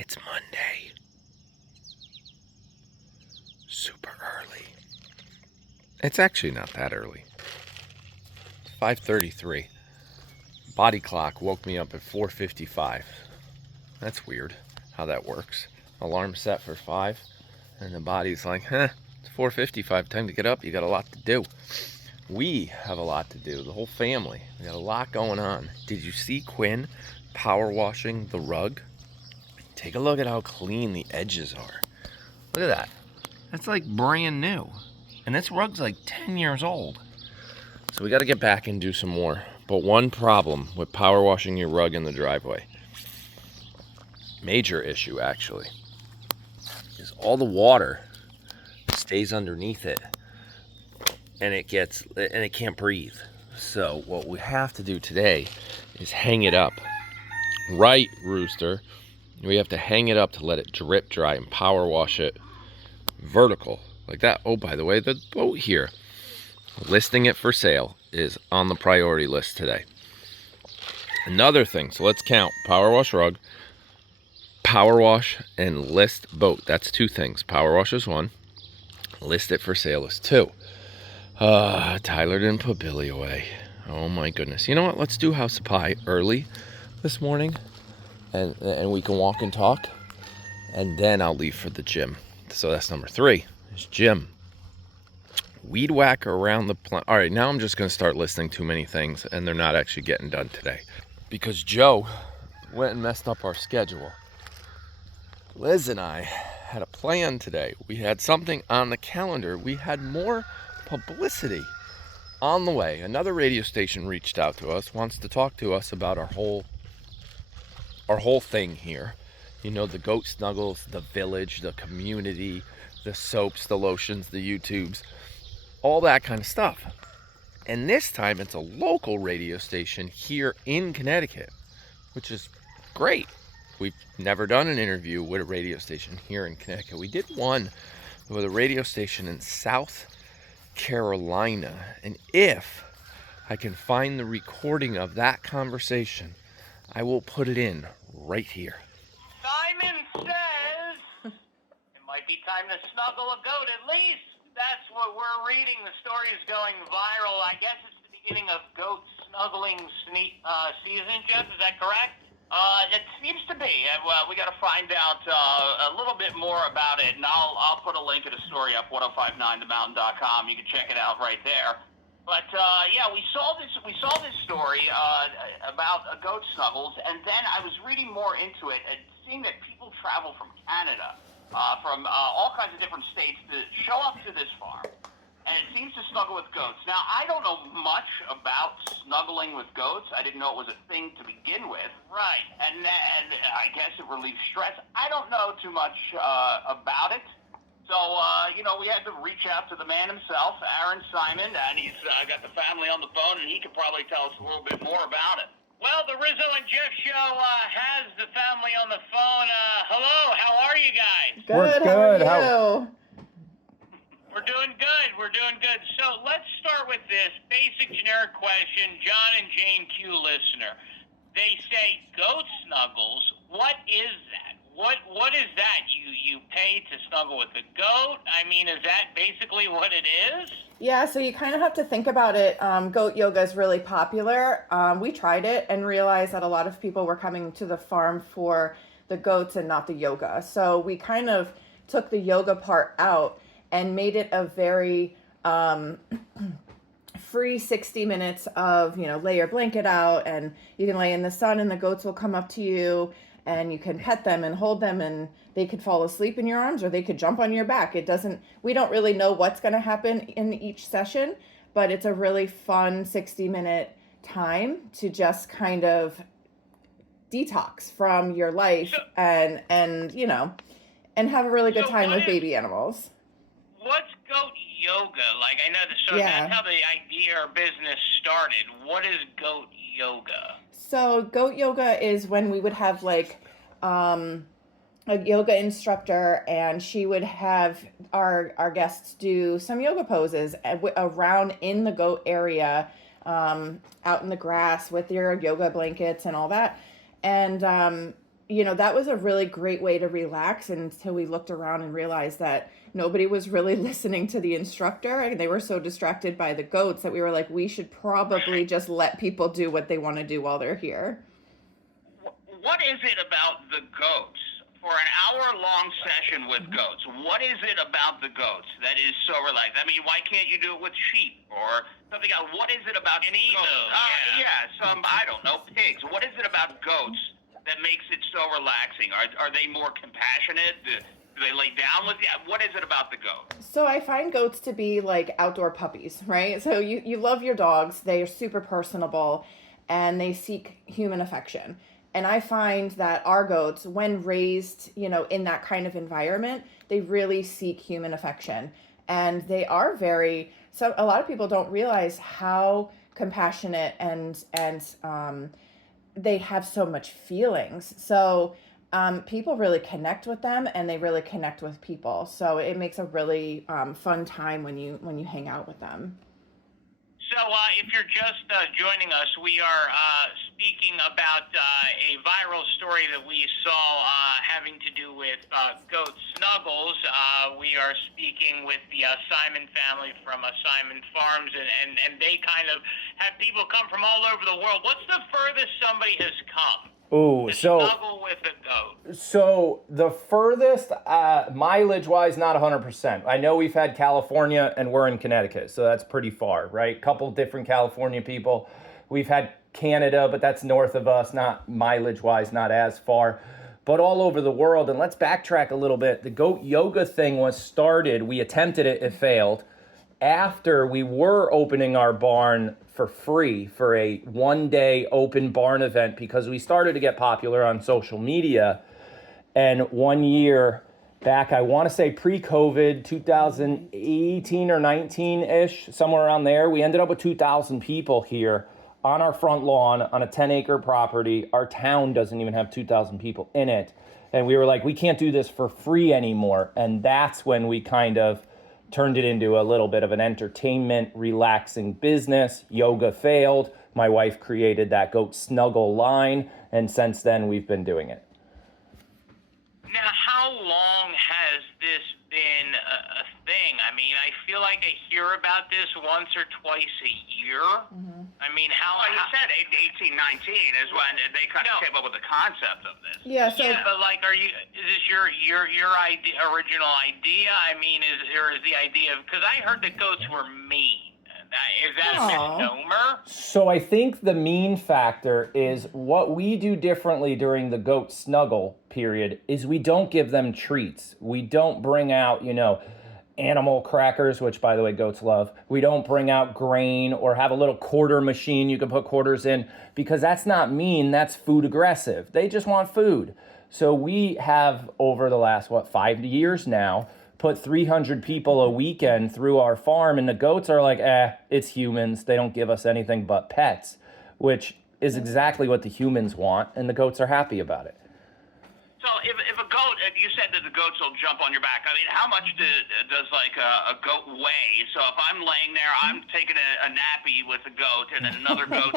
It's Monday. Super early. It's actually not that early. It's 5:33. Body clock woke me up at 4:55. That's weird how that works. Alarm set for 5, and the body's like, it's 4:55, time to get up. You got a lot to do. We have a lot to do, the whole family. We got a lot going on. Did you see Quinn power washing the rug? Take a look at how clean the edges are. Look at that. That's like brand new. And this rug's like 10 years old. So we got to get back and do some more. But one problem with power washing your rug in the driveway, major issue actually, is all the water stays underneath it and it can't breathe. So what we have to do today is hang it up. Right, Rooster. We have to hang it up to let it drip dry and power wash it vertical like that. Oh, by the way, the boat here, listing it for sale, is on the priority list today. Another thing, so let's count: power wash rug, power wash, and list boat. That's 2 things. Power wash is 1, list it for sale is 2. Tyler didn't put Billy away. Oh my goodness. You know what? Let's do House of Pie early this morning, and we can walk and talk, and then I'll leave for the gym. So that's number 3, is gym. Weed whacker around the plant. All right, now I'm just going to start listing too many things, and they're not actually getting done today because Joe went and messed up our schedule. Liz and I had a plan today. We had something on the calendar. We had more publicity on the way. Another radio station reached out to us, wants to talk to us about our whole thing here. You know, the goat snuggles, the village, the community, the soaps, the lotions, the YouTubes, all that kind of stuff. And this time it's a local radio station here in Connecticut, which is great. We've never done an interview with a radio station here in Connecticut. We did one with a radio station in South Carolina. And if I can find the recording of that conversation, I will put it in right here. Simon says it might be time to snuggle a goat. At least that's what we're reading. The story is going viral. I guess it's the beginning of goat snuggling season, Jeff. Is that correct? It seems to be. Well, we got to find out a little bit more about it, and I'll put a link to the story up 1059themountain.com. You can check it out right there. But yeah, we saw this story about goat snuggles, and then I was reading more into it and seeing that people travel from Canada, from all kinds of different states to show up to this farm, and it seems to snuggle with goats. Now, I don't know much about snuggling with goats. I didn't know it was a thing to begin with. Right. And I guess it relieves stress. I don't know too much about it. So, we had to reach out to the man himself, Aaron Simon, and he's got the family on the phone, and he could probably tell us a little bit more about it. Well, the Rizzo and Jeff show has the family on the phone. Hello, how are you guys? Good. How are you? We're doing good. So let's start with this basic generic question. John and Jane Q listener. They say goat snuggles. What is that? What is that? You pay to snuggle with a goat? I mean, is that basically what it is? Yeah, so you kind of have to think about it. Goat yoga is really popular. We tried it and realized that a lot of people were coming to the farm for the goats and not the yoga. So we kind of took the yoga part out and made it a very free 60 minutes of, lay your blanket out and you can lay in the sun and the goats will come up to you and you can pet them and hold them and they could fall asleep in your arms or they could jump on your back. We don't really know what's going to happen in each session, but it's a really fun 60-minute time to just kind of detox from your life and have a really good time with baby animals. What's goat yoga? Like, I know that's how the idea or business started. What is goat yoga? So goat yoga is when we would have a yoga instructor and she would have our guests do some yoga poses around in the goat area, out in the grass with your yoga blankets and all that. And that was a really great way to relax until we looked around and realized that nobody was really listening to the instructor, and they were so distracted by the goats that we were like, we should probably just let people do what they want to do while they're here. What is it about the goats? For an hour-long session with goats, what is it about the goats that is so relaxed? I mean, why can't you do it with sheep or something else? What is it about goats? I don't know, pigs. What is it about goats that makes it so relaxing? Are they more compassionate? Do they lay down with you? What is it about the goat? So I find goats to be like outdoor puppies, right? So you love your dogs. They are super personable and they seek human affection. And I find that our goats, when raised, in that kind of environment, they really seek human affection. And they are a lot of people don't realize how compassionate and they have so much feelings. So people really connect with them, and they really connect with people. So it makes a really fun time when you hang out with them. So if you're just joining us, we are speaking about a viral story that we saw having to do with goat snuggles. We are speaking with the Simon family from Simon Farms, and they kind of have people come from all over the world. What's the furthest somebody has come? Ooh, Snuggle with a goat. So the furthest, mileage-wise, not 100%. I know we've had California, and we're in Connecticut, so that's pretty far, right? Couple different California people. We've had Canada, but that's north of us, not mileage-wise, not as far. But all over the world, and let's backtrack a little bit. The goat yoga thing was started. We attempted it, it failed. After we were opening our barn for free for a one-day open barn event, because we started to get popular on social media. And 1 year back, I want to say pre-COVID, 2018 or 19-ish, somewhere around there, we ended up with 2,000 people here on our front lawn on a 10-acre property. Our town doesn't even have 2,000 people in it. And we were like, we can't do this for free anymore. And that's when we kind of turned it into a little bit of an entertainment, relaxing business. Yoga failed. My wife created that Goat Snuggle line, and since then we've been doing it. Now, how long has this been a thing? I mean, I feel like I hear about this once or twice a year. Mm-hmm. I mean, you said 18, 19 is when they kind of came up with the concept of this. Yeah. So, but like, is this your idea, original idea? I mean, is the idea of, because I heard that goats were mean. Is that a misnomer? So I think the mean factor is what we do differently during the goat snuggle period is we don't give them treats. We don't bring out, animal crackers, which by the way, goats love. We don't bring out grain or have a little quarter machine you can put quarters in, because that's not mean, that's food aggressive. They just want food. So we have, over the last, 5 years now, put 300 people a weekend through our farm, and the goats are like, it's humans. They don't give us anything but pets, which is exactly what the humans want, and the goats are happy about it. So if a goat, you said that the goats will jump on your back. I mean, how much does like a goat weigh? So if I'm laying there, I'm taking a nappy with a goat, and then another goat,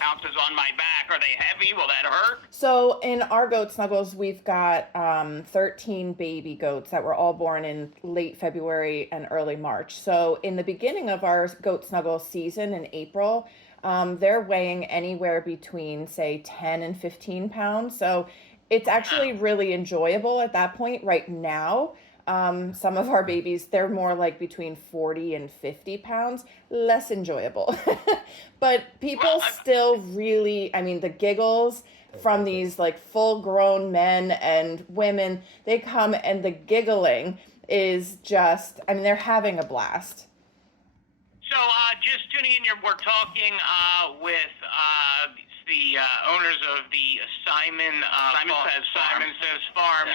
pounces on my back. Are they heavy? Will that hurt? So in our Goat Snuggles, we've got 13 baby goats that were all born in late February and early March. So in the beginning of our Goat Snuggle season in April, they're weighing anywhere between, say, 10 and 15 pounds. So it's actually really enjoyable at that point. Right now, some of our babies, they're more like between 40 and 50 pounds, less enjoyable. But people still really, the giggles from these like full grown men and women, they come, and the giggling is just, they're having a blast. So just tuning in, we're talking with the owners of the Simon Says Farms,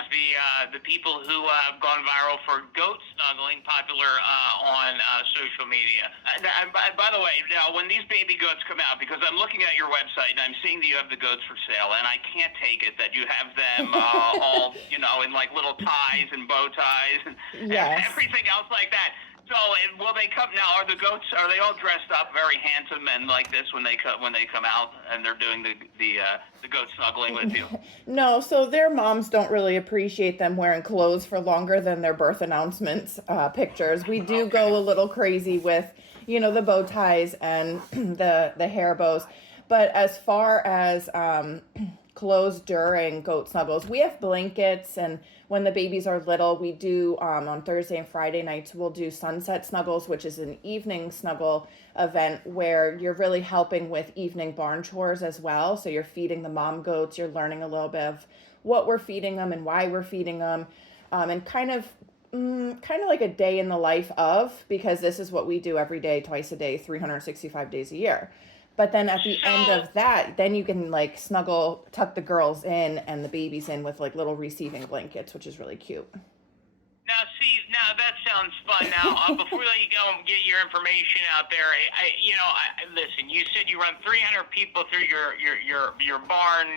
the people who have gone viral for goat snuggling, popular on social media. And by the way, now when these baby goats come out, because I'm looking at your website and I'm seeing that you have the goats for sale, and I can't take it that you have them all, in like little ties and bow ties and everything else like that. So, will they come now? Are the goats? Are they all dressed up, very handsome men like this when they come out and they're doing the goat snuggling with you? No, so their moms don't really appreciate them wearing clothes for longer than their birth announcements pictures. We do go a little crazy with, the bow ties and the hair bows. But as far as clothes during goat snuggles, we have blankets, and when the babies are little, we do on Thursday and Friday nights, we'll do sunset snuggles, which is an evening snuggle event where you're really helping with evening barn chores as well. So you're feeding the mom goats, you're learning a little bit of what we're feeding them and why we're feeding them, and kind of like a day in the life of, because this is what we do every day, twice a day, 365 days a year. But then at the end of that, then you can like snuggle, tuck the girls in and the babies in with like little receiving blankets, which is really cute. Now that sounds fun. Now, before we let you go and get your information out there, listen. You said you run 300 people through your barn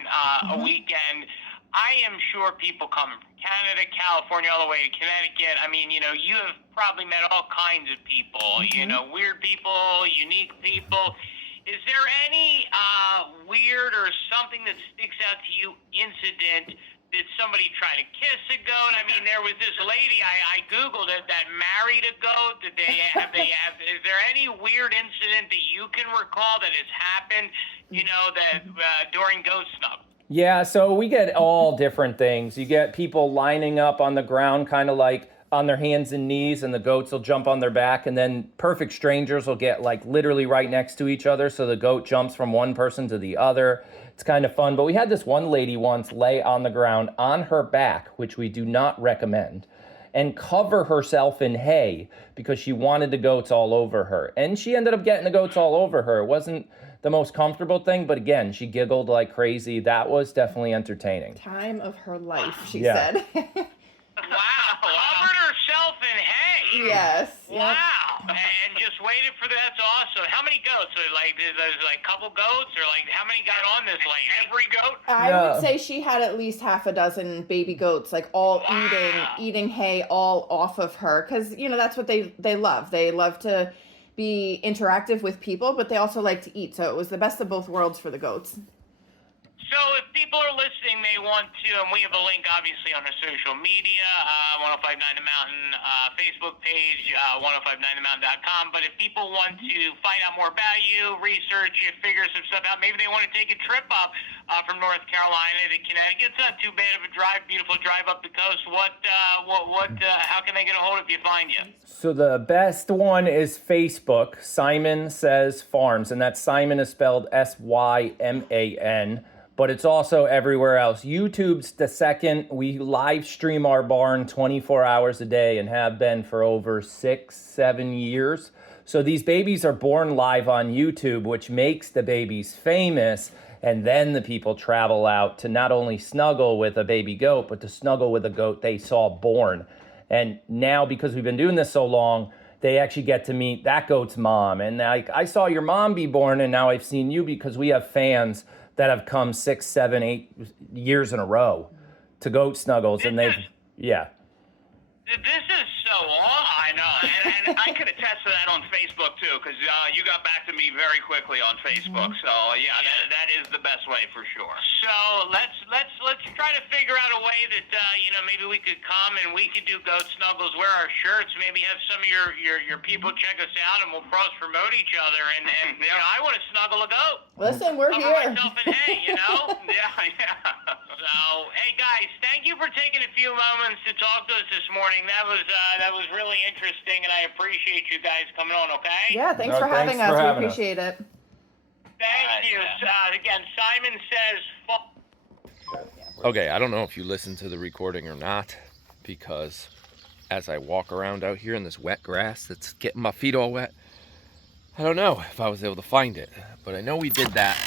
a weekend. I am sure people coming from Canada, California, all the way to Connecticut. I mean, you have probably met all kinds of people. Mm-hmm. Weird people, unique people. Is there any weird or something that sticks out to you incident? Did somebody try to kiss a goat? I mean, there was this lady, I Googled it, that married a goat. Did they have, is there any weird incident that you can recall that has happened, during goat snug? Yeah, so we get all different things. You get people lining up on the ground, kind of like on their hands and knees, and the goats will jump on their back, and then perfect strangers will get like literally right next to each other, so the goat jumps from one person to the other. It's kind of fun. But we had this one lady once lay on the ground on her back, which we do not recommend, and cover herself in hay because she wanted the goats all over her. And she ended up getting the goats all over her. It wasn't the most comfortable thing, but again, she giggled like crazy. That was definitely entertaining. Time of her life, she Yeah. said. Wow, covered herself in hay. Yes. Wow, and just waited for that. That's awesome. How many goats? There's a couple goats, or how many got on this lady? Every goat? I would say she had at least half a dozen baby goats, like all eating hay all off of her, because that's what they love. They love to be interactive with people, but they also like to eat. So it was the best of both worlds for the goats. So if people are listening, they want to, and we have a link obviously on our social media, 1059 The Mountain Facebook page, 1059themountain.com. But if people want to find out more about you, research you, figure some stuff out, maybe they want to take a trip up from North Carolina to Connecticut. It's not too bad of a drive, beautiful drive up the coast. How can they get a hold of you, find you? So the best one is Facebook, Simon Says Farms, and that Simon is spelled Syman. But it's also everywhere else. YouTube's the second. We live stream our barn 24 hours a day and have been for over 6-7 years. So these babies are born live on YouTube, which makes the babies famous. And then the people travel out to not only snuggle with a baby goat, but to snuggle with a goat they saw born. And now, because we've been doing this so long, they actually get to meet that goat's mom. And I saw your mom be born, and now I've seen you, because we have fans that have come 6, 7, 8 years in a row to goat snuggles, and they've, yeah. This is so awesome. I know, and I could attest to that on Facebook too, because you got back to me very quickly on Facebook. So yeah, that is the best way for sure. So let's try to figure out a way that maybe we could come and we could do goat snuggles, wear our shirts, maybe have some of your people check us out, and we'll cross promote each other. And I want to snuggle a goat. Listen, we're Cover here. myself in hay, yeah. So hey guys, thank you for taking a few moments to talk to us this morning. That was really interesting, and I appreciate you guys coming on, okay? Yeah, thanks for having us. We appreciate it. Thank you. Again, Simon Says. Okay, I don't know if you listened to the recording or not, because as I walk around out here in this wet grass that's getting my feet all wet, I don't know if I was able to find it. But I know we did that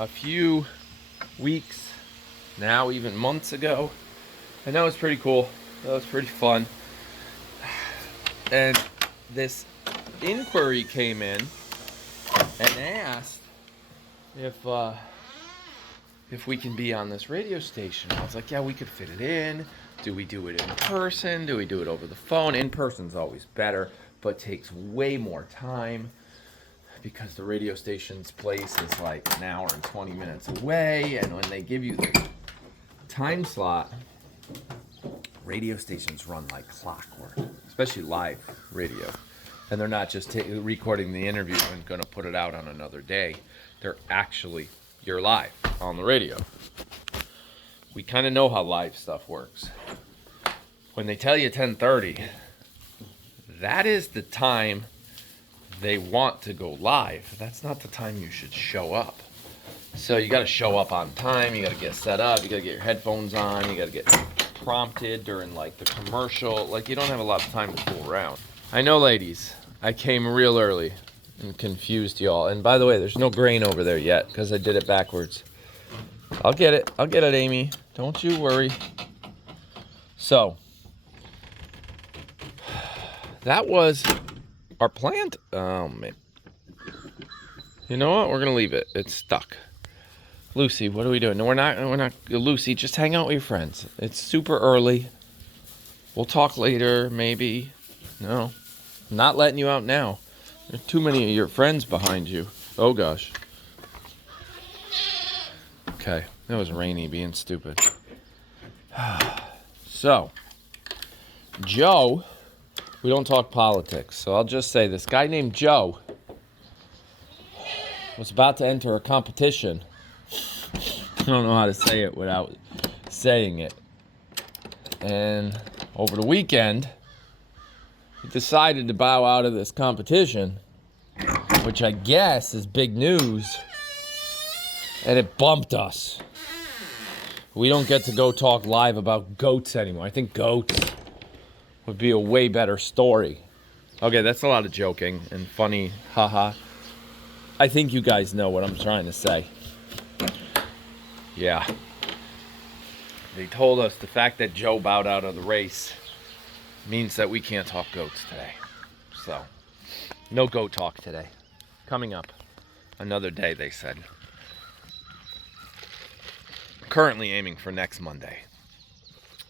a few weeks, now even months ago, and that was pretty cool. That was pretty fun. And this inquiry came in and asked if if we can be on this radio station. I was like, yeah, we could fit it in. Do we do it in person? Do we do it over the phone? In person's always better, but takes way more time because the radio station's place is like an hour and 20 minutes away. And when they give you the time slot, radio stations run like clockwork, especially live radio. And they're not just recording the interview and going to put it out on another day. They're actually, you're live on the radio. We kind of know how live stuff works. When they tell you 10:30, that is the time they want to go live. That's not the time you should show up. So you got to show up on time. You got to get set up. You got to get your headphones on. You got to get prompted during like the commercial. Like you don't have a lot of time to fool around. I know, ladies, I came real early and confused y'all. And by the way, there's no grain over there yet because I did it backwards. I'll get it, Amy. Don't you worry. So, that was our plant. Oh, man. You know what? We're going to leave it. It's stuck. Lucy, what are we doing? No, we're not. Lucy, just hang out with your friends. It's super early. We'll talk later, maybe. No, I'm not letting you out now. There's too many of your friends behind you. Oh, gosh. Okay, that was Rainy being stupid. So, Joe, we don't talk politics, so I'll just say this guy named Joe was about to enter a competition. I don't know how to say it without saying it. And over the weekend, he decided to bow out of this competition, which I guess is big news. And it bumped us. We don't get to go talk live about goats anymore. I think goats would be a way better story. Okay, that's a lot of joking and funny, haha. I think you guys know what I'm trying to say. Yeah. They told us the fact that Joe bowed out of the race means that we can't talk goats today. So, no goat talk today. Coming up, another day, they said. Currently aiming for next Monday.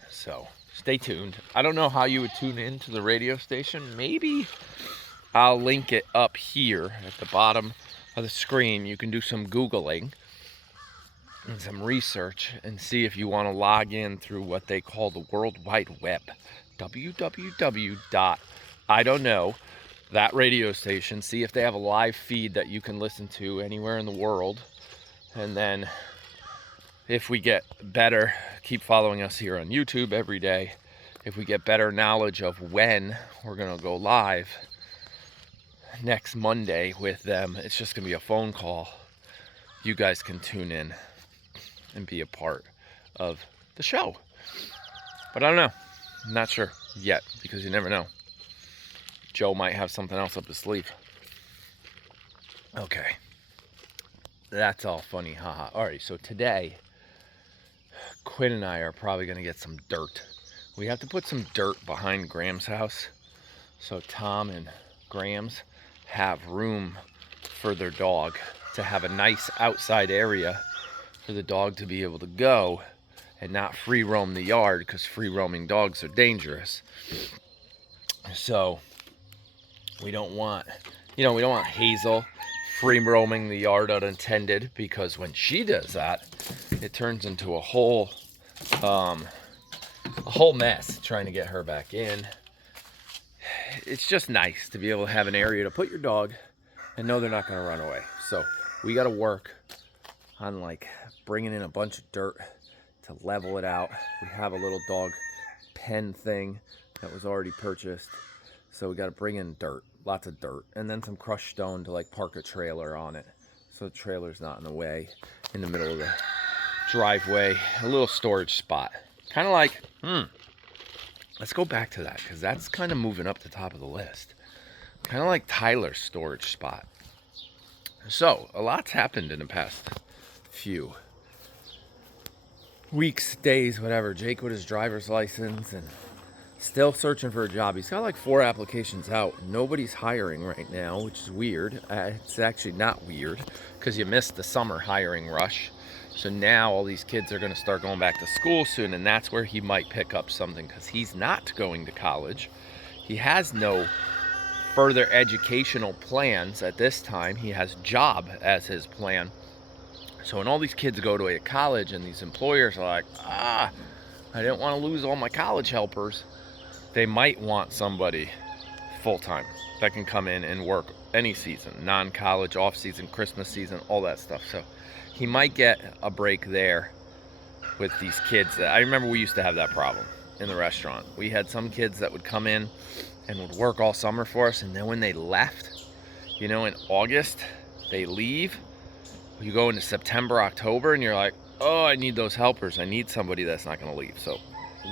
So, stay tuned. I don't know how you would tune in to the radio station. Maybe I'll link it up here at the bottom of the screen. You can do some Googling and some research and see if you want to log in through what they call the World Wide Web. I don't know, that radio station. See if they have a live feed that you can listen to anywhere in the world. And then if we get better, keep following us here on YouTube every day. If we get better knowledge of when we're going to go live next Monday with them, it's just going to be a phone call. You guys can tune in and be a part of the show. But I don't know. I'm not sure yet because you never know. Joe might have something else up his sleeve. Okay. That's all funny, haha. Alright, so today, Quinn and I are probably going to get some dirt. We have to put some dirt behind Graham's house so Tom and Graham's have room for their dog to have a nice outside area for the dog to be able to go and not free roam the yard because free roaming dogs are dangerous. So we don't want, we don't want Hazel free roaming the yard unattended, because when she does that, it turns into a whole mess trying to get her back in. It's just nice to be able to have an area to put your dog and know they're not going to run away. So we got to work on like bringing in a bunch of dirt to level it out. We have a little dog pen thing that was already purchased, so we got to bring in dirt, lots of dirt, and then some crushed stone to like park a trailer on it so the trailer's not in the way in the middle of the driveway. A little storage spot, kind of like let's go back to that because that's kind of moving up the top of the list, kind of like Tyler's storage spot. So a lot's happened in the past few weeks, days, whatever. Jake with his driver's license and Still searching for a job. He's got like 4 applications out. Nobody's hiring right now, which is weird. It's actually not weird because you missed the summer hiring rush. So now all these kids are going to start going back to school soon, and that's where he might pick up something because he's not going to college. He has no further educational plans at this time. He has job as his plan. So when all these kids go to a college and these employers are like, I didn't want to lose all my college helpers, they might want somebody full-time that can come in and work any season, non-college, off-season, Christmas season, all that stuff. So he might get a break there with these kids. I remember we used to have that problem in the restaurant. We had some kids that would come in and would work all summer for us, and then when they left, in August, they leave. You go into September, October, and you're like, oh, I need those helpers. I need somebody that's not going to leave. So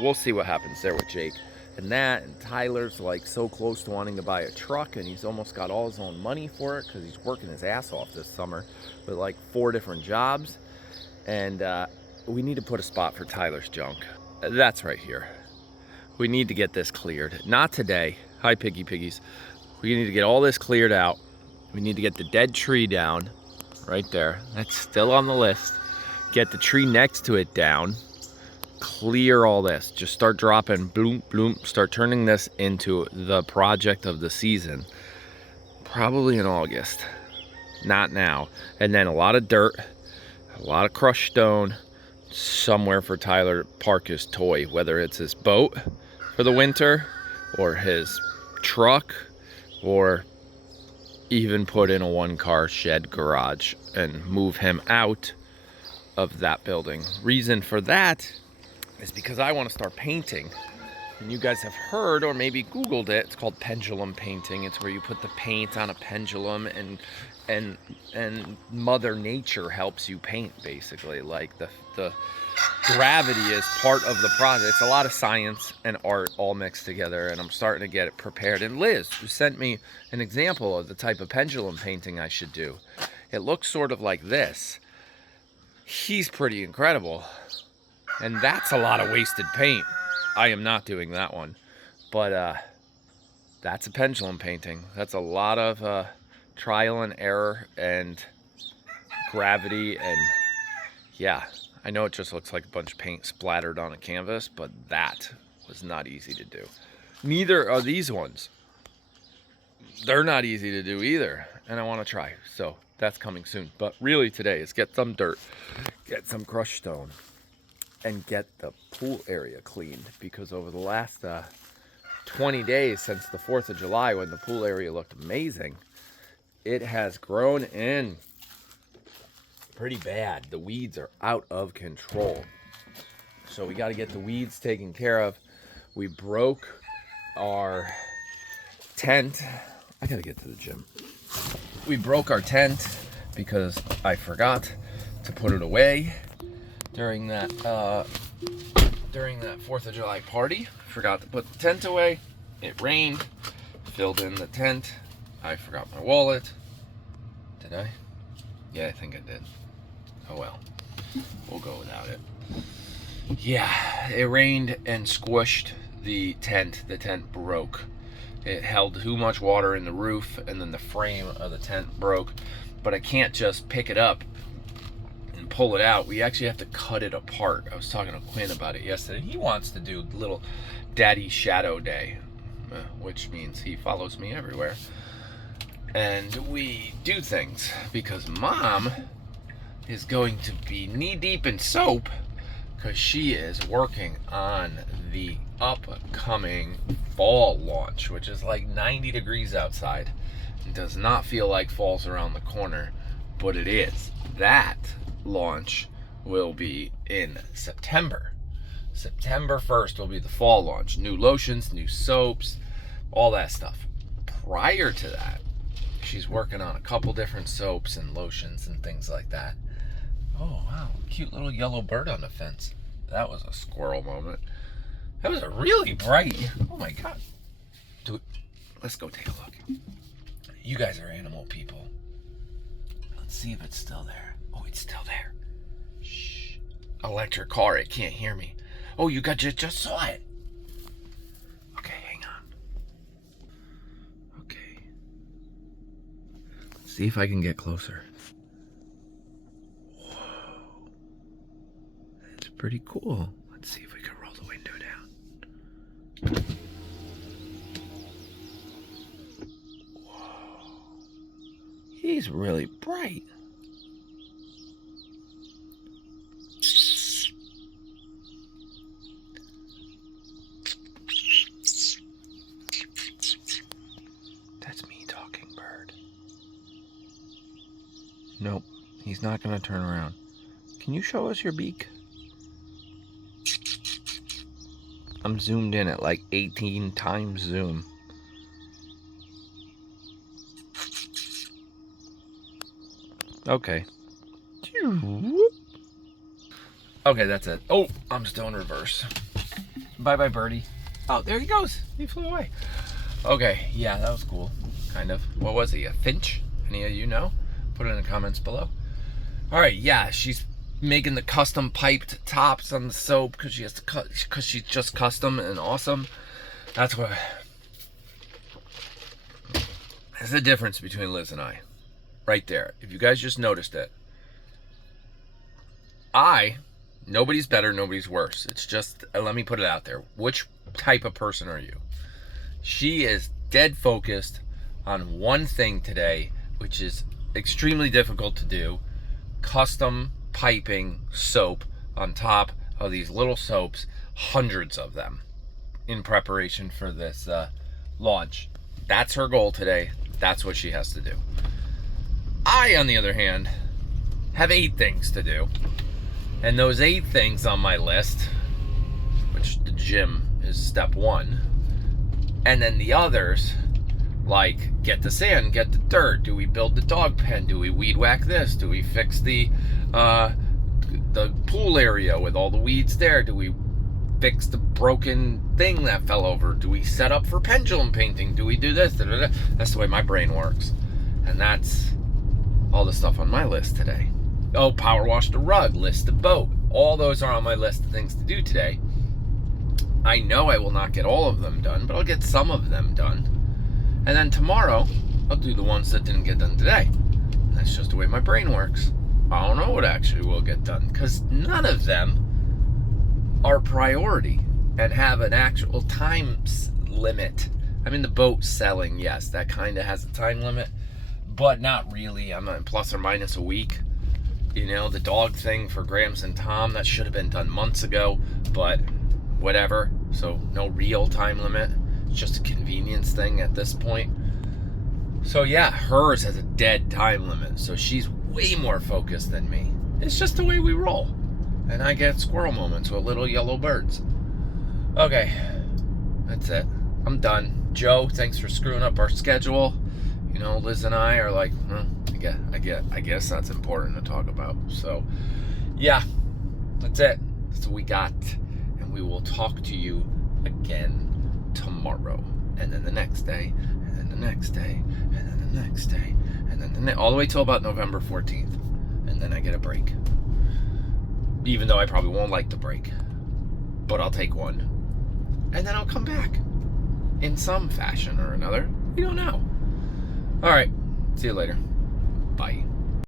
we'll see what happens there with Jake. And Tyler's like so close to wanting to buy a truck, and he's almost got all his own money for it because he's working his ass off this summer with like 4 different jobs. And we need to put a spot for Tyler's junk. That's right here. We need to get this cleared. Not today. Hi, piggies. We need to get all this cleared out. We need to get the dead tree down right there. That's still on the list. Get the tree next to it down. Clear all this. Just start dropping, bloom, bloom. Start turning this into the project of the season. Probably in August. Not now. And then a lot of dirt, a lot of crushed stone, somewhere for Tyler to park his toy, whether it's his boat for the winter or his truck, or even put in a 1-car shed garage and move him out of that building. Reason for that is because I want to start painting. And you guys have heard or maybe Googled it. It's called pendulum painting. It's where you put the paint on a pendulum and Mother Nature helps you paint, basically. Like the gravity is part of the process. It's a lot of science and art all mixed together, and I'm starting to get it prepared. And Liz, who sent me an example of the type of pendulum painting I should do. It looks sort of like this. He's pretty incredible. And that's a lot of wasted paint. I am not doing that one. But that's a pendulum painting. That's a lot of trial and error and gravity. And yeah, I know it just looks like a bunch of paint splattered on a canvas, but that was not easy to do. Neither are these ones. They're not easy to do either. And I want to try. So that's coming soon. But really today is get some dirt, get some crushed stone, and get the pool area cleaned, because over the last 20 days since the 4th of July, when the pool area looked amazing, it has grown in pretty bad. The weeds are out of control. So we got to get the weeds taken care of. We broke our tent. I got to get to the gym. We broke our tent because I forgot to put it away during that 4th of July party. Forgot to put the tent away. It rained, filled in the tent. I forgot my wallet. Did I? Yeah, I think I did. Oh well, we'll go without it. Yeah, it rained and squished the tent. The tent broke. It held too much water in the roof, and then the frame of the tent broke. But I can't just pick it up and pull it out. We actually have to cut it apart. I was talking to Quinn about it yesterday. He wants to do little daddy shadow day, which means he follows me everywhere. And we do things because Mom is going to be knee deep in soap because she is working on the upcoming fall launch, which is like 90 degrees outside. It does not feel like fall's around the corner, but it is. That launch will be in September. September 1st will be the fall launch. New lotions, new soaps, all that stuff. Prior to that, she's working on a couple different soaps and lotions and things like that. Oh, wow. Cute little yellow bird on the fence. That was a squirrel moment. That was a really bright. Oh, my God. Let's go take a look. You guys are animal people. Let's see if it's still there. Oh, it's still there. Shh. Electric car. It can't hear me. Oh, you just saw it. See if I can get closer. Whoa. That's pretty cool. Let's see if we can roll the window down. Whoa. He's really bright. That's me talking, bird. Nope, he's not gonna turn around. Can you show us your beak? I'm zoomed in at like 18 times zoom. Okay. Okay, that's it. Oh, I'm still in reverse. Bye-bye, birdie. Oh, there he goes. He flew away. Okay, yeah, that was cool. Kind of. What was he, a finch? Any of you know? Put it in the comments below. All right, yeah, she's making the custom piped tops on the soap because she has to cut, because she's just custom and awesome. That's what. There's the difference between Liz and I, right there. If you guys just noticed it, nobody's better, nobody's worse. It's just, let me put it out there. Which type of person are you? She is dead focused on one thing today, which is extremely difficult to do. Custom piping soap on top of these little soaps, hundreds of them, in preparation for this launch. That's her goal today. That's what she has to do. I, on the other hand, have 8 things to do. And those 8 things on my list, which the gym is step 1, and then the others, like get the sand, get the dirt, do we build the dog pen, do we weed whack this, do we fix the pool area with all the weeds there, do we fix the broken thing that fell over, do we set up for pendulum painting, do we do this, da, da, da. That's the way my brain works. And that's all the stuff on my list today. Oh, power wash the rug, list the boat. All those are on my list of things to do today. I know I will not get all of them done, but I'll get some of them done. And then tomorrow, I'll do the ones that didn't get done today. And that's just the way my brain works. I don't know what actually will get done, because none of them are priority and have an actual time limit. I mean, the boat selling, yes, that kind of has a time limit, but not really. I'm not plus or minus a week. You know, the dog thing for Grams and Tom, that should have been done months ago, but whatever. So no real time limit. It's just a convenience thing at this point. So yeah, hers has a dead time limit. So she's way more focused than me. It's just the way we roll. And I get squirrel moments with little yellow birds. Okay, that's it. I'm done. Joe, thanks for screwing up our schedule. You know, Liz and I are like, I guess that's important to talk about. So, yeah, that's it. That's what we got. And we will talk to you again tomorrow. And then the next day, and then the next day, and then the next day, and then all the way till about November 14th. And then I get a break. Even though I probably won't like the break. But I'll take one. And then I'll come back. In some fashion or another. We don't know. All right. See you later. Bye.